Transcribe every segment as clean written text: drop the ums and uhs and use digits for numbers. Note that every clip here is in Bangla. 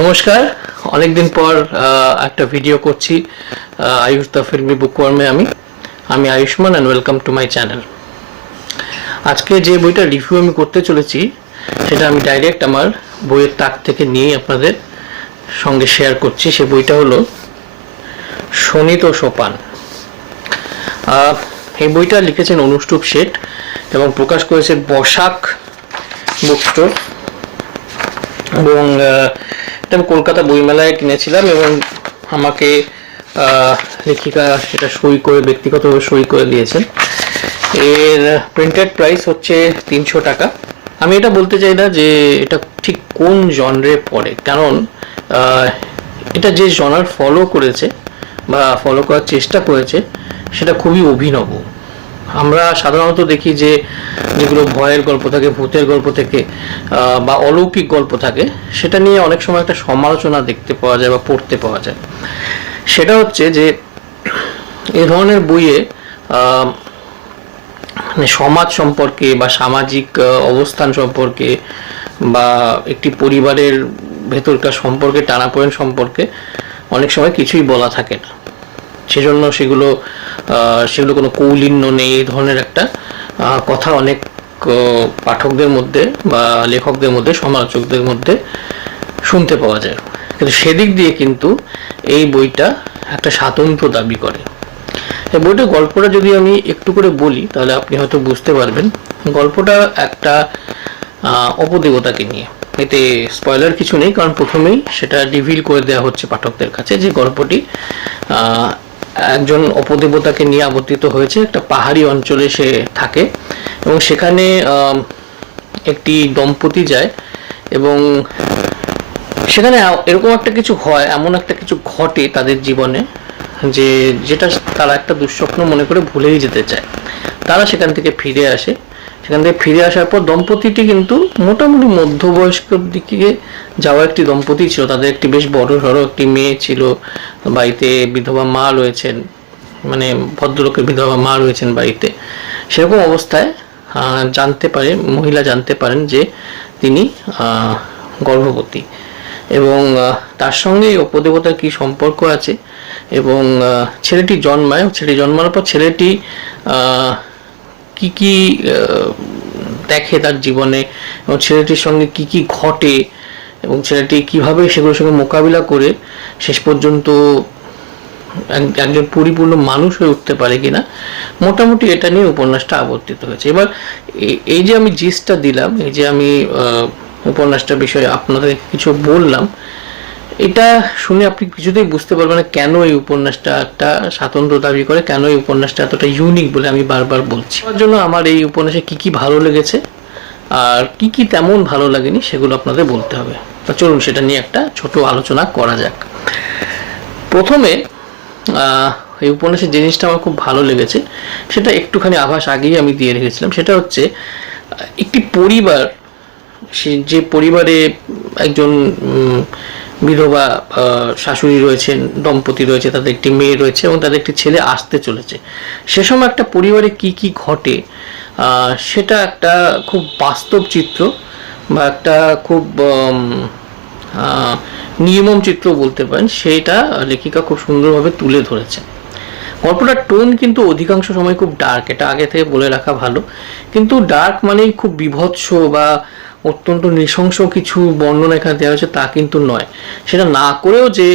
নমস্কার, অনেকদিন পর একটা ভিডিও করছি আয়ুষ দ্য ফিল্মি বুকওয়ার্মে। আমি Ayushman and welcome to my channel. আজকে যে বইটা রিভিউ আমি করতে চলেছি সেটা আমি ডাইরেক্ট আমার বইয়ের তাক থেকে নিয়ে আপনাদের সঙ্গে শেয়ার করছি। সে বইটা হলো শোনিত সোপান। এই বইটা লিখেছেন অনুষ্টুপ শেঠ এবং প্রকাশ করেছে বসাক বুক স্টোর। এবং এটা আমি কলকাতা বইমেলায় কিনেছিলাম এবং আমাকে লেখিকা সেটা সই করে ব্যক্তিগতভাবে সই করে দিয়েছেন। এর প্রিন্টেড প্রাইস হচ্ছে 300 টাকা। আমি এটা বলতে চাই না যে এটা ঠিক কোন জনরে পড়ে, কারণ এটা যে জনার ফলো করেছে বা ফলো করার চেষ্টা করেছে সেটা খুবই অভিনব। আমরা সাধারণত দেখি যে যেগুলো ভয়ের গল্প থাকে, ভূতের গল্প থেকে বা অলৌকিক গল্প থাকে, সেটা নিয়ে অনেক সময় একটা সমালোচনা দেখতে পাওয়া যায় বা পড়তে পাওয়া যায়। সেটা হচ্ছে যে এই ধরনের বইয়ে মানে সমাজ সম্পর্কে বা সামাজিক অবস্থান সম্পর্কে বা একটি পরিবারের ভেতরকার সম্পর্কে, টানাপোড়েন সম্পর্কে অনেক সময় কিছুই বলা থাকে না। সেজন্য সেগুলো কোনো কৌলিন্য নেই, এই ধরনের একটা কথা অনেক পাঠকদের মধ্যে বা লেখকদের মধ্যে, সমালোচকদের মধ্যে শুনতে পাওয়া যায়। কিন্তু সেদিক দিয়ে কিন্তু এই বইটা একটা স্বাতন্ত্র্য দাবি করে। এই বইটার গল্পটা যদি আমি একটু করে বলি তাহলে আপনি হয়তো বুঝতে পারবেন। গল্পটা একটা অপদেবতাকে নিয়ে। এতে স্পয়লার কিছু নেই, কারণ প্রথমেই সেটা রিভিল করে দেওয়া হচ্ছে পাঠকদের কাছে যে গল্পটি একজন অপদেবতাকে নিয়ে আবর্তিত হয়েছে। একটা পাহাড়ি অঞ্চলে সে থাকে এবং সেখানে একটি দম্পতি যায় এবং সেখানে এরকম একটা কিছু হয়, এমন একটা কিছু ঘটে তাদের জীবনে যে যেটা তারা একটা দুঃস্বপ্ন মনে করে ভুলেই যেতে চায়। তারা সেখান থেকে ফিরে আসে। সেখান থেকে ফিরে আসার পর দম্পতিটি কিন্তু মোটামুটি মধ্যবয়স্কর দিকে যাওয়া একটি দম্পতি ছিল। তাদের একটি বেশ বড় সড়ো একটি মেয়ে ছিল, বাড়িতে বিধবা মা রয়েছেন, মানে ভদ্রলোকের বিধবা মা রয়েছেন বাড়িতে। সেরকম অবস্থায় মহিলা জানতে পারেন যে তিনি গর্ভবতী এবং তার সঙ্গে এই অপদেবতার কী সম্পর্ক আছে। এবং ছেলেটি জন্মানোর পর ছেলেটি কি কি দেখে তার জীবনে এবং ছেলেটির সঙ্গে কি কি ঘটে এবং ছেলেটি কিভাবে সেগুলোর সঙ্গে মোকাবিলা করে শেষ পর্যন্ত একজন পরিপূর্ণ মানুষ হয়ে উঠতে পারে কিনা, মোটামুটি এটা নিয়ে উপন্যাসটা আবর্তিত হয়েছে। এবার এই যে আমি জিসটা দিলাম, এই যে আমি উপন্যাসটার বিষয়ে আপনাদের কিছু বললাম, এটা শুনে আপনি কিছুতেই বুঝতে পারবেন না কেন এই উপন্যাসটা একটা স্বাতন্ত্র্য দাবি করে, কেন এই উপন্যাসটা এতটা ইউনিক বলে আমি বারবার বলছি। তার জন্য আমার এই উপন্যাসে কি কি ভালো লেগেছে আর কি কি তেমন ভালো লাগেনি সেগুলো আপনাদের বলতে হবে। তা চলুন সেটা নিয়ে একটা ছোট আলোচনা করা যাক। প্রথমে এই উপন্যাসের যে জিনিসটা আমার খুব ভালো লেগেছে সেটা একটুখানি আভাস আগেই আমি দিয়ে রেখেছিলাম। সেটা হচ্ছে একটি পরিবার, যে পরিবারে একজন বিধবা শাশুড়ি রয়েছেন, দম্পতি রয়েছে, তাদের একটি মেয়ে রয়েছে এবং তাদের একটি ছেলে আসতে চলেছে। সে সময় একটা পরিবারে কি কি ঘটে সেটা একটা খুব বাস্তব চিত্র বা একটা খুব নির্মম চিত্র বলতে পারেন, সেটা লেখিকা খুব সুন্দরভাবে তুলে ধরেছে। গল্পটার টোন কিন্তু অধিকাংশ সময় খুব ডার্ক, এটা আগে থেকে বলে রাখা ভালো। কিন্তু ডার্ক মানেই খুব বিভৎস বা অত্যন্ত নৃশংস কিছু বর্ণনা এখানে দেওয়া হয়েছে তা কিন্তু নয়। সেটা না করেও যে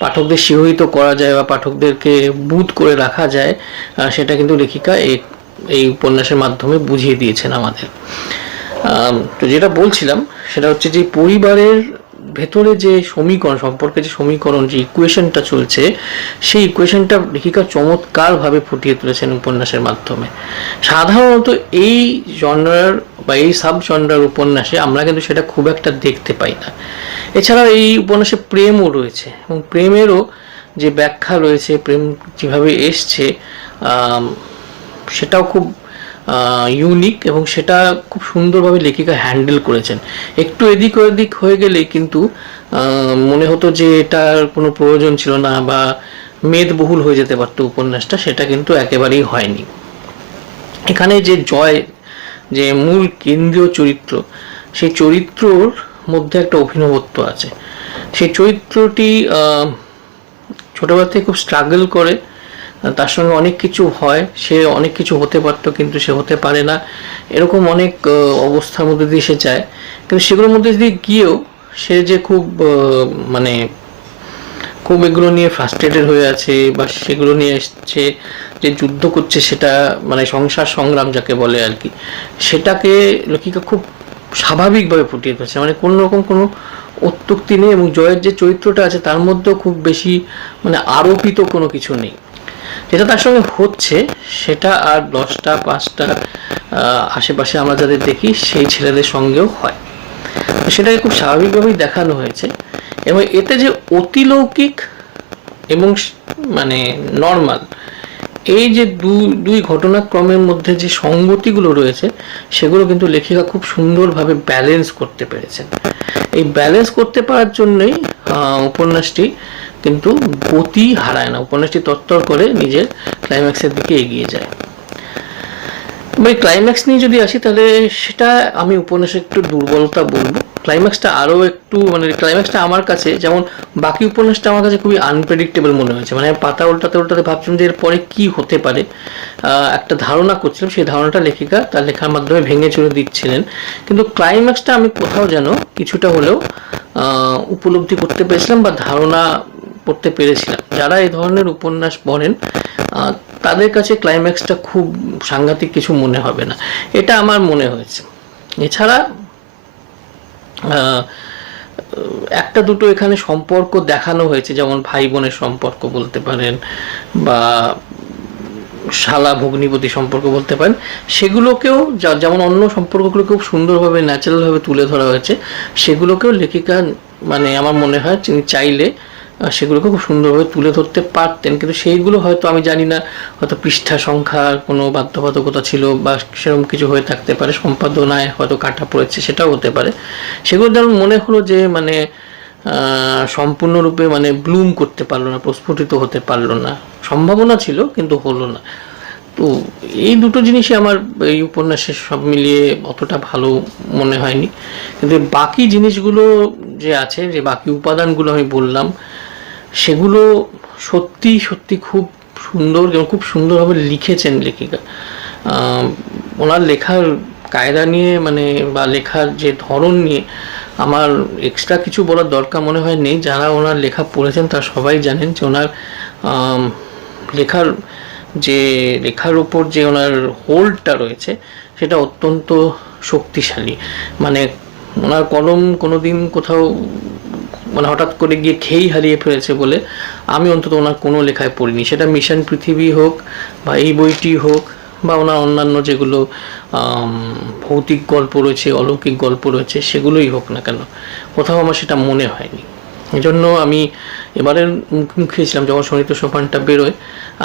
পাঠকদের শিহরিত করা যায় বা পাঠকদেরকে বুঁদ করে রাখা যায়, সেটা কিন্তু লেখিকা এই উপন্যাসের মাধ্যমে বুঝিয়ে দিয়েছেন আমাদের। তো যেটা বলছিলাম সেটা হচ্ছে যে পরিবারের ভেতরে যে সমীকরণ সম্পর্কে, যে সমীকরণ, যে ইকুয়েশনটা চলছে, সেই ইকুয়েশনটা লেখিকা চমৎকারভাবে ফুটিয়ে তুলেছেন উপন্যাসের মাধ্যমে। সাধারণত এই জনরার বা এই সাব জনরার উপন্যাসে আমরা কিন্তু সেটা খুব একটা দেখতে পাই না। এছাড়াও এই উপন্যাসে প্রেমও রয়েছে এবং প্রেমেরও যে ব্যাখ্যা রয়েছে, প্রেম যেভাবে এসছে সেটাও খুব ইউনিক এবং সেটা খুব সুন্দরভাবে লেখিকা হ্যান্ডেল করেছেন। একটু এদিক ওদিক হয়ে গেলেই কিন্তু মনে হতো যে এটার কোনো প্রয়োজন ছিল না বা মেদবহুল হয়ে যেতে পারতো উপন্যাসটা, সেটা কিন্তু একেবারেই হয়নি। এখানে যে জয়, যে মূল কেন্দ্রীয় চরিত্র, সেই চরিত্রর মধ্যে একটা অভিনবত্ব আছে। সেই চরিত্রটি ছোটবেলা থেকে খুব স্ট্রাগল করে, তার সঙ্গে অনেক কিছু হয়, সে অনেক কিছু হতে পারতো কিন্তু সে হতে পারে না, এরকম অনেক অবস্থার মধ্যে দিয়ে সে যায়। কিন্তু সেগুলোর মধ্যে দিয়ে গিয়েও সে যে খুব মানে খুব এগুলো নিয়ে ফ্রাস্ট্রেটেড হয়ে আছে বা সেগুলো নিয়ে এসছে যে যুদ্ধ করছে, সেটা মানে সংসার সংগ্রাম যাকে বলে আর কি, সেটাকে লেখিকা খুব স্বাভাবিকভাবে ফুটিয়ে তুলছে। মানে কোনো রকম কোনো অত্যুক্তি নেই, এবং জয়ের যে চরিত্রটা আছে তার মধ্যেও খুব বেশি মানে আরোপিত কোনো কিছু নেই। যেটা তার সঙ্গে হচ্ছে সেটা আর 10টা 5টা আশেপাশে আমরা যাদের দেখি সেই ছেলেদের সঙ্গেও হয়, সেটাকে খুব স্বাভাবিকভাবেই দেখানো হয়েছে। এবং এতে যে অতিলৌকিক এবং মানে নর্মাল, এই যে দুই ঘটনাক্রমের মধ্যে যে সঙ্গতিগুলো রয়েছে সেগুলো কিন্তু লেখিকা খুব সুন্দরভাবে ব্যালেন্স করতে পেরেছেন। এই ব্যালেন্স করতে পারার জন্যই উপন্যাসটি কিন্তু গতি হারায় না, উপন্যাসটি তত্তর করে নিজের ক্লাইম্যাক্সের দিকে এগিয়ে যায়। ভাই ক্লাইম্যাক্স নিয়ে যদি আসি তাহলে সেটা আমি উপন্যাসের একটু দুর্বলতা বলবো। ক্লাইম্যাক্সটা আরও একটু মানে ক্লাইম্যাক্সটা আমার কাছে যেমন বাকি উপন্যাসটা আমার কাছে খুবই আনপ্রেডিক্টেবল মনে হয়েছে। মানে পাতা উল্টাতে উল্টাতে ভাবছিলাম যে এরপরে কী হতে পারে, একটা ধারণা করছিলাম, সেই ধারণাটা লেখিকা তার লেখার মাধ্যমে ভেঙে চুরে দিচ্ছিলেন। কিন্তু ক্লাইম্যাক্সটা আমি কোথাও যেন কিছুটা হলেও উপলব্ধি করতে পেরেছিলাম বা ধারণা করতে পেরেছিলাম। যারা এই ধরনের উপন্যাস পড়েন তাদের কাছে ক্লাইম্যাক্সটা খুব সাংঘাতিক কিছু মনে হবে না, এটা আমার মনে হয়েছে। এছাড়া একটা দুটো এখানে সম্পর্ক দেখানো হয়েছে, যেমন ভাই বোনের সম্পর্ক বলতে পারেন বা শালা ভগ্নিপতি সম্পর্ক বলতে পারেন, সেগুলোকেও যেমন অন্য সম্পর্কগুলো খুব সুন্দরভাবে ন্যাচারালভাবে তুলে ধরা হয়েছে, সেগুলোকেও লেখিকা মানে আমার মনে হয় তিনি চাইলে সেগুলোকে খুব সুন্দরভাবে তুলে ধরতে পারতেন। কিন্তু সেইগুলো হয়তো আমি জানি না, হয়তো পৃষ্ঠা সংখ্যার কোনো বাধ্যবাধকতা ছিল বা সেরকম কিছু হয়ে থাকতে পারে, সম্পাদনায় হয়তো কাটা পড়েছে, সেটাও হতে পারে। সেগুলো যেমন মনে হলো যে মানে সম্পূর্ণরূপে মানে ব্লুম করতে পারলো না, প্রস্ফুটিত হতে পারলো না, সম্ভাবনা ছিল কিন্তু হলো না। তো এই দুটো জিনিসই আমার এই উপন্যাসের সব মিলিয়ে অতটা ভালো মনে হয়নি। কিন্তু বাকি জিনিসগুলো যে আছে, যে বাকি উপাদানগুলো আমি বললাম, সেগুলো সত্যি সত্যি খুব সুন্দর এবং খুব সুন্দরভাবে লিখেছেন লেখিকা। ওনার লেখার কায়দা নিয়ে মানে বা লেখার যে ধরন নিয়ে আমার এক্সট্রা কিছু বলার দরকার মনে হয় নেই। যারা ওনার লেখা পড়েছেন তারা সবাই জানেন যে ওনার লেখার উপর যে ওনার হোল্ডটা রয়েছে সেটা অত্যন্ত শক্তিশালী। মানে ওনার কলম কোনোদিন কোথাও মানে হঠাৎ করে গিয়ে খেই হারিয়ে ফেলেছে বলে আমি অন্তত ওনার কোনো লেখায় পড়িনি। সেটা মিশন পৃথিবী হোক বা এই বইটি হোক বা ওনার অন্যান্য যেগুলো ভৌতিক গল্প রয়েছে, অলৌকিক গল্প রয়েছে, সেগুলোই হোক না কেন, কোথাও আমার সেটা মনে হয়নি। এই জন্য আমি এবারের মুখোমুখি ছিলাম যখন শোণিত সোপানটা বেরোয়,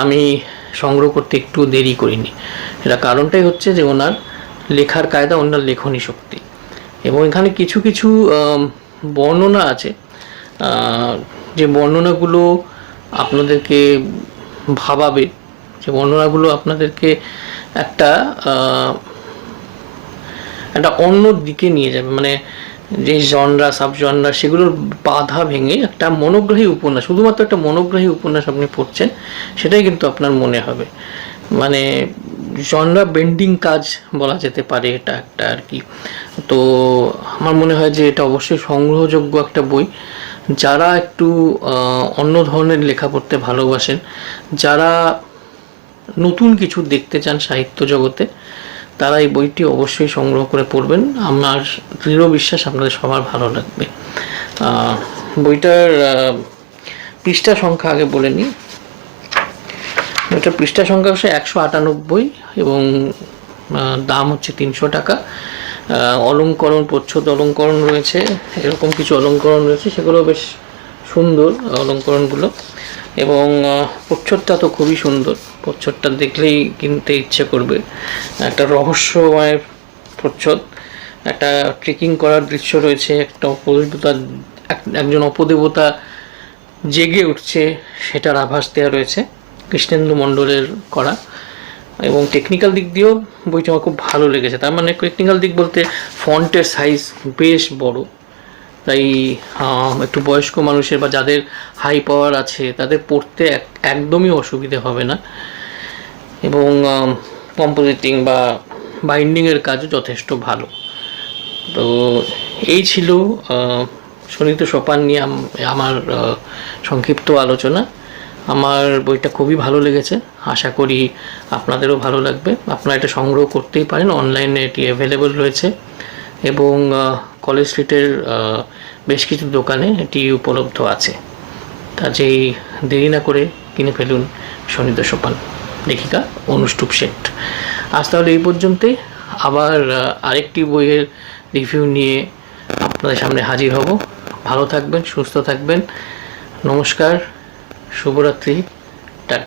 আমি সংগ্রহ করতে একটু দেরি করিনি। এটা কারণটাই হচ্ছে যে ওনার লেখার কায়দা, ওনার লেখনী শক্তি। এবং এখানে কিছু কিছু বর্ণনা আছে, যে বর্ণনাগুলো আপনাদেরকে ভাবাবে, যে বর্ণনাগুলো আপনাদেরকে একটা অন্য দিকে নিয়ে যাবে। মানে যে জনরা সাব জনরা সেগুলোর বাধা ভেঙে একটা মনোগ্রাহী উপন্যাস, শুধুমাত্র একটা মনোগ্রাহী উপন্যাস আপনি পড়ছেন, সেটাই কিন্তু আপনার মনে হবে। মানে জনরা বেন্ডিং কাজ বলা যেতে পারে এটা একটা আর কি। তো আমার মনে হয় যে এটা অবশ্যই সংগ্রহযোগ্য একটা বই। যারা একটু অন্য ধরনের লেখা পড়তে ভালোবাসেন, যারা নতুন কিছু দেখতে চান সাহিত্য জগতে, তারা এই বইটি অবশ্যই সংগ্রহ করে পড়বেন। আমার দৃঢ় বিশ্বাস আপনাদের সবার ভালো লাগবে। বইটার পৃষ্ঠা সংখ্যা আগে বলে নিই। বইটার পৃষ্ঠা সংখ্যা হচ্ছে 198 এবং দাম হচ্ছে 300 টাকা। অলঙ্করণ, প্রচ্ছদ অলঙ্করণ রয়েছে, এরকম কিছু অলঙ্করণ রয়েছে, সেগুলো বেশ সুন্দর অলঙ্করণগুলো। এবং প্রচ্ছদটা তো খুবই সুন্দর, প্রচ্ছদটা দেখলেই কিনতে ইচ্ছে করবে। একটা রহস্যময় প্রচ্ছদ, একটা ট্রেকিং করার দৃশ্য রয়েছে, একটা অপদেবতা, একজন অপদেবতা জেগে উঠছে সেটার আভাস দেওয়া রয়েছে, কৃষ্ণেন্দু মণ্ডলের করা। এবং টেকনিক্যাল দিক দিয়েও বইটা আমার খুব ভালো লেগেছে। তার মানে টেকনিক্যাল দিক বলতে ফন্টের সাইজ বেশ বড়, তাই একটু বয়স্ক মানুষের বা যাদের হাই পাওয়ার আছে তাদের পড়তে একদমই অসুবিধে হবে না, এবং কম্পোজিটিং বা বাইন্ডিংয়ের কাজও যথেষ্ট ভালো। তো এই ছিল শোনিত সোপান নিয়ে আমার সংক্ষিপ্ত আলোচনা। আমার বইটা খুবই ভালো লেগেছে, আশা করি আপনাদেরও ভালো লাগবে। আপনারা এটা সংগ্রহ করতেই পারেন, অনলাইনে এটি অ্যাভেলেবল রয়েছে, এবং কলেজ স্ট্রিটের বেশ কিছু দোকানে এটি উপলব্ধ আছে। কাজেই দেরি না করে কিনে ফেলুন শোনিত সোপান, লেখিকা অনুষ্টুপ শেঠ। আজ তাহলে এই পর্যন্তই, আবার আরেকটি বইয়ের রিভিউ নিয়ে আপনাদের সামনে হাজির হব। ভালো থাকবেন, সুস্থ থাকবেন, নমস্কার, শুভরাত্রি।